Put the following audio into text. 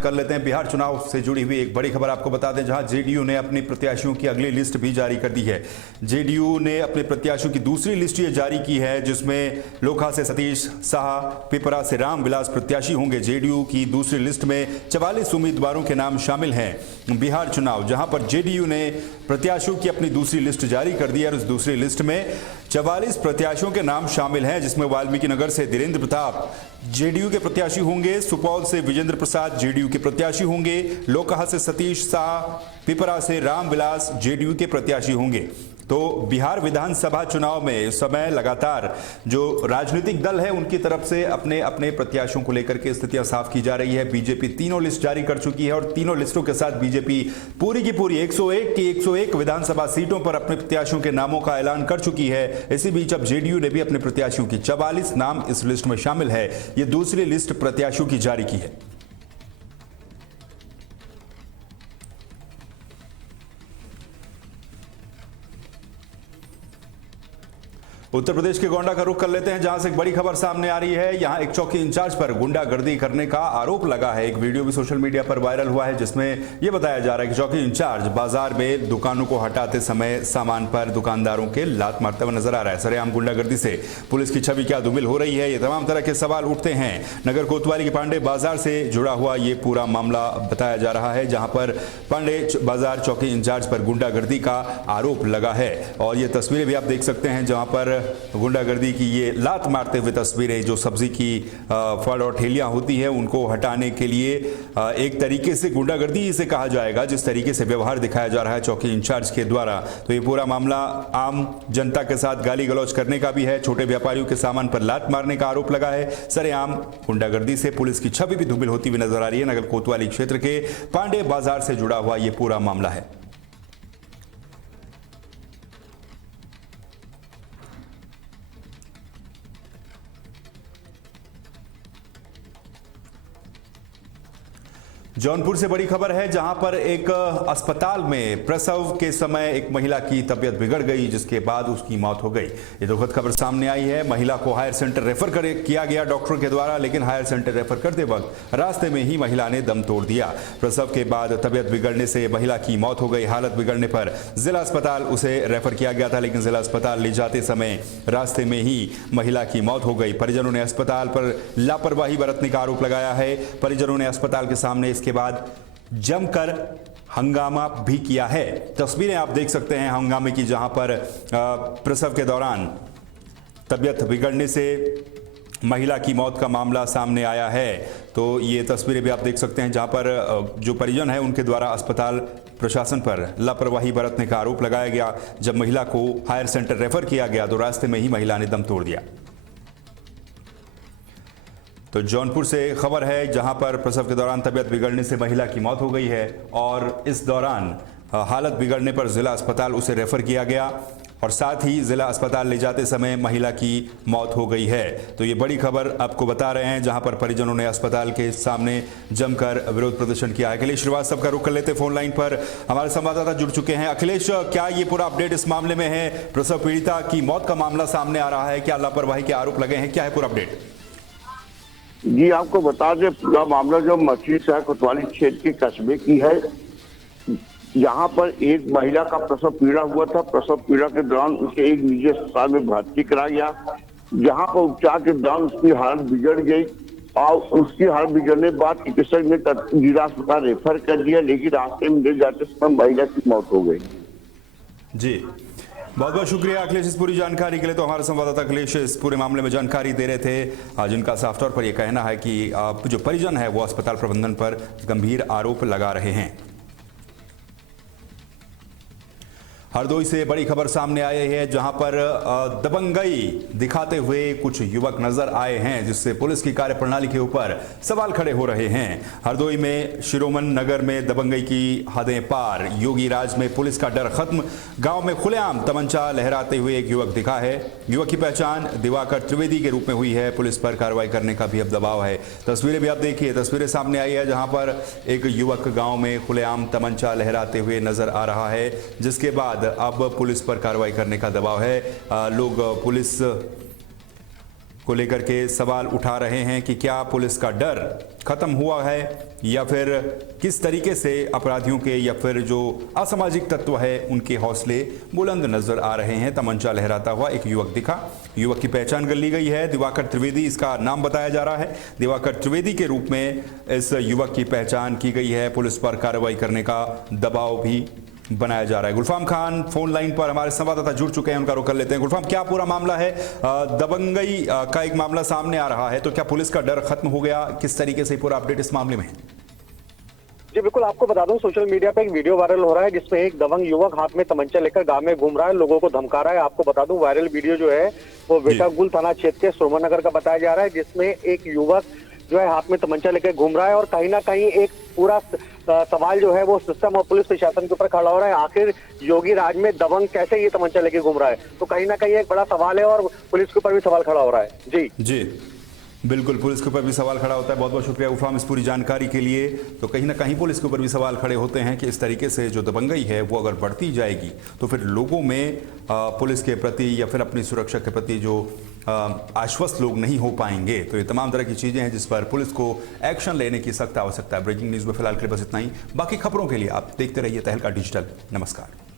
कर लेते हैं बिहार चुनाव से जुड़ी हुई एक बड़ी खबर आपको बता दें, जहां जेडीयू ने अपनी प्रत्याशियों की अगली लिस्ट भी जारी कर दी है। जेडीयू ने अपने प्रत्याशियों की दूसरी लिस्ट ये जारी की है, जिसमें लोकहा से सतीश शाह, पिपरा से रामविलास प्रत्याशी होंगे। जेडीयू की दूसरी लिस्ट में 44 उम्मीदवारों के नाम शामिल हैं। बिहार चुनाव जहां पर जेडीयू ने प्रत्याशियों की अपनी दूसरी लिस्ट जारी कर दी है और उस दूसरी लिस्ट में 44 प्रत्याशियों के नाम शामिल हैं, जिसमें वाल्मीकि नगर से धीरेन्द्र प्रताप जेडीयू के प्रत्याशी होंगे, सुपौल से विजेंद्र प्रसाद जेडीयू के प्रत्याशी होंगे, लोकहा से सतीश शाह, पिपरा से रामविलास जेडीयू के प्रत्याशी होंगे। तो बिहार विधानसभा चुनाव में इस समय लगातार जो राजनीतिक दल है उनकी तरफ से अपने अपने प्रत्याशियों को लेकर के स्थितियां साफ की जा रही है। बीजेपी तीनों लिस्ट जारी कर चुकी है और तीनों लिस्टों के साथ बीजेपी पूरी की पूरी 101 की 101 विधानसभा सीटों पर अपने प्रत्याशियों के नामों का ऐलान कर चुकी है। इसी बीच अब जेडीयू ने भी अपने प्रत्याशियों की 44 नाम इस लिस्ट में शामिल है। ये दूसरी लिस्ट प्रत्याशियों की जारी की है। उत्तर प्रदेश के गोंडा का रुख कर लेते हैं, जहां से एक बड़ी खबर सामने आ रही है। यहां एक चौकी इंचार्ज पर गुंडागर्दी करने का आरोप लगा है। एक वीडियो भी सोशल मीडिया पर वायरल हुआ है, जिसमें यह बताया जा रहा है कि चौकी इंचार्ज बाजार में दुकानों को हटाते समय सामान पर दुकानदारों के लात मारते हुए नजर आ रहा है। सरेआम गुंडागर्दी से पुलिस की छवि क्या धूमिल हो रही है, ये तमाम तरह के सवाल उठते हैं। नगर कोतवाली के पांडे बाजार से जुड़ा हुआ ये पूरा मामला बताया जा रहा है, जहां पर पांडे बाजार चौकी इंचार्ज पर गुंडागर्दी का आरोप लगा है। और ये तस्वीरें भी आप देख सकते हैं, जहां पर गुंडागर्दी की ये लात मारते हुए तस्वीरें, जो सब्जी की फल और ठेलियां होती हैं उनको हटाने के लिए एक तरीके से गुंडागर्दी इसे कहा जाएगा, जिस तरीके से व्यवहार दिखाया जा रहा है चौकी इंचार्ज के द्वारा। तो ये पूरा मामला आम जनता के साथ गाली गलौज करने का भी है। छोटे व्यापारियों के सामान पर लात मारने का आरोप लगा है। सरेआम गुंडागर्दी से पुलिस की छवि भी धूमिल होती हुई नजर आ रही है। नगर कोतवाली क्षेत्र के पांडे बाजार से जुड़ा हुआ ये पूरा मामला है। जौनपुर से बड़ी खबर है, जहां पर एक अस्पताल में प्रसव के समय एक महिला की तबीयत बिगड़ गई, जिसके बाद उसकी मौत हो गई। ये दुखद खबर सामने आई है। महिला को हायर सेंटर रेफर किया गया डॉक्टरों के द्वारा, लेकिन हायर सेंटर रेफर करते वक्त रास्ते में ही महिला ने दम तोड़ दिया। प्रसव के बाद तबीयत बिगड़ने से महिला की मौत हो गई। हालत बिगड़ने पर जिला अस्पताल उसे रेफर किया गया था, लेकिन जिला अस्पताल ले जाते समय रास्ते में ही महिला की मौत हो गई। परिजनों ने अस्पताल पर लापरवाही बरतने का आरोप लगाया है। परिजनों ने अस्पताल के सामने इसके बाद जमकर हंगामा भी किया है। तस्वीरें आप देख सकते हैं हंगामे की, जहां पर प्रसव के दौरान तबीयत बिगड़ने से महिला की मौत का मामला सामने आया है। तो ये तस्वीरें भी आप देख सकते हैं, जहां पर जो परिजन है उनके द्वारा अस्पताल प्रशासन पर लापरवाही बरतने का आरोप लगाया गया। जब महिला को हायर सेंटर रेफर किया गया तो रास्ते में ही महिला ने दम तोड़ दिया। तो जौनपुर से खबर है, जहां पर प्रसव के दौरान तबीयत बिगड़ने से महिला की मौत हो गई है और इस दौरान हालत बिगड़ने पर जिला अस्पताल उसे रेफर किया गया और साथ ही जिला अस्पताल ले जाते समय महिला की मौत हो गई है। तो ये बड़ी खबर आपको बता रहे हैं, जहां पर परिजनों ने अस्पताल के सामने जमकर विरोध प्रदर्शन किया है। अखिलेश श्रीवास्तव का रुख कर लेते फोन लाइन पर हमारे संवाददाता जुड़ चुके हैं। अखिलेश, क्या ये पूरा अपडेट इस मामले में है? प्रसव पीड़िता की मौत का मामला सामने आ रहा है, क्या लापरवाही के आरोप लगे हैं, क्या है पूरा अपडेट? जी, आपको बता दें पूरा मामला जो मछली शहर कोतवाली क्षेत्र के कस्बे की है। यहाँ पर एक महिला का प्रसव पीड़ा हुआ था। प्रसव पीड़ा के दौरान उसे एक निजी अस्पताल में भर्ती कराया गया, जहाँ पर उपचार के दौरान उसकी हालत बिगड़ गई और उसकी हालत बिगड़ने के बाद चिकित्सक ने जिला अस्पताल रेफर कर दिया, लेकिन रास्ते में ले जाते समय महिला की मौत हो गई। जी, बहुत बहुत शुक्रिया अखिलेश इस पूरी जानकारी के लिए। तो हमारे संवाददाता अखिलेश इस पूरे मामले में जानकारी दे रहे थे, जिनका साफ तौर पर यह कहना है कि जो परिजन है वो अस्पताल प्रबंधन पर गंभीर आरोप लगा रहे हैं। हरदोई से बड़ी खबर सामने आई है, जहां पर दबंगई दिखाते हुए कुछ युवक नजर आए हैं, जिससे पुलिस की कार्यप्रणाली के ऊपर सवाल खड़े हो रहे हैं। हरदोई में शिरोमन नगर में दबंगई की हदें पार। योगी राज में पुलिस का डर खत्म। गांव में खुलेआम तमंचा लहराते हुए एक युवक दिखा है। युवक की पहचान दिवाकर त्रिवेदी के रूप में हुई है। पुलिस पर कार्रवाई करने का भी अब दबाव है। तस्वीरें भी आप देखिए, तस्वीरें सामने आई है, जहां पर एक युवक गाँव में खुलेआम तमंचा लहराते हुए नजर आ रहा है, जिसके बाद अब पुलिस पर कार्रवाई करने का दबाव है। लोग पुलिस को लेकर के सवाल उठा रहे हैं कि क्या पुलिस का डर खत्म हुआ है या फिर किस तरीके से अपराधियों के या फिर जो असामाजिक तत्व है उनके हौसले बुलंद नजर आ रहे हैं। तमंचा लहराता हुआ एक युवक दिखा। युवक की पहचान कर ली गई है, दिवाकर त्रिवेदी इसका नाम बताया जा रहा है। दिवाकर त्रिवेदी के रूप में इस युवक की पहचान की गई है। पुलिस पर कार्रवाई करने का दबाव भी बनाया जा रहा है। गुलफाम खान फोन लाइन पर हमारे संवाददाता जुड़ चुके हैं, उनका रुख कर लेते हैं। गुलफाम, क्या पूरा मामला है? दबंगई का एक मामला सामने आ रहा है, तो क्या पुलिस का डर खत्म हो गया? किस तरीके से पूरा अपडेट इस मामले में है? जी बिल्कुल, आपको बता दूं, सोशल मीडिया पे एक वीडियो वायरल हो रहा है जिसमें एक दबंग युवक हाथ में तमंचा लेकर गांव में घूम रहा है, लोगों को धमका रहा है। आपको बता दूं, वायरल वीडियो जो है वो बेटागुल थाना क्षेत्र के सुरमन नगर का बताया जा रहा है, जिसमें एक युवक जो है हाथ में तमंचा लेकर घूम रहा है और कहीं ना कहीं एक पूरा सवाल जो है वो सिस्टम और पुलिस प्रशासन के ऊपर खड़ा हो रहा है। आखिर योगी राज में दबंग कैसे ये तमंचा लेके घूम रहा है, तो कहीं ना कहीं एक बड़ा सवाल है और पुलिस के ऊपर भी सवाल खड़ा हो रहा है। जी बिल्कुल, पुलिस के ऊपर भी सवाल खड़ा होता है। बहुत बहुत शुक्रिया गुलफाम इस पूरी जानकारी के लिए। तो कहीं ना कहीं पुलिस के ऊपर भी सवाल खड़े होते हैं कि इस तरीके से जो दबंगई है वो अगर बढ़ती जाएगी तो फिर लोगों में पुलिस के प्रति या फिर अपनी सुरक्षा के प्रति जो आश्वस्त लोग नहीं हो पाएंगे। तो ये तमाम तरह की चीज़ें हैं जिस पर पुलिस को एक्शन लेने की सख्त आवश्यकता है। ब्रेकिंग न्यूज़ में फिलहाल के लिए बस इतना ही। बाकी खबरों के लिए आप देखते रहिए तहलका डिजिटल। नमस्कार।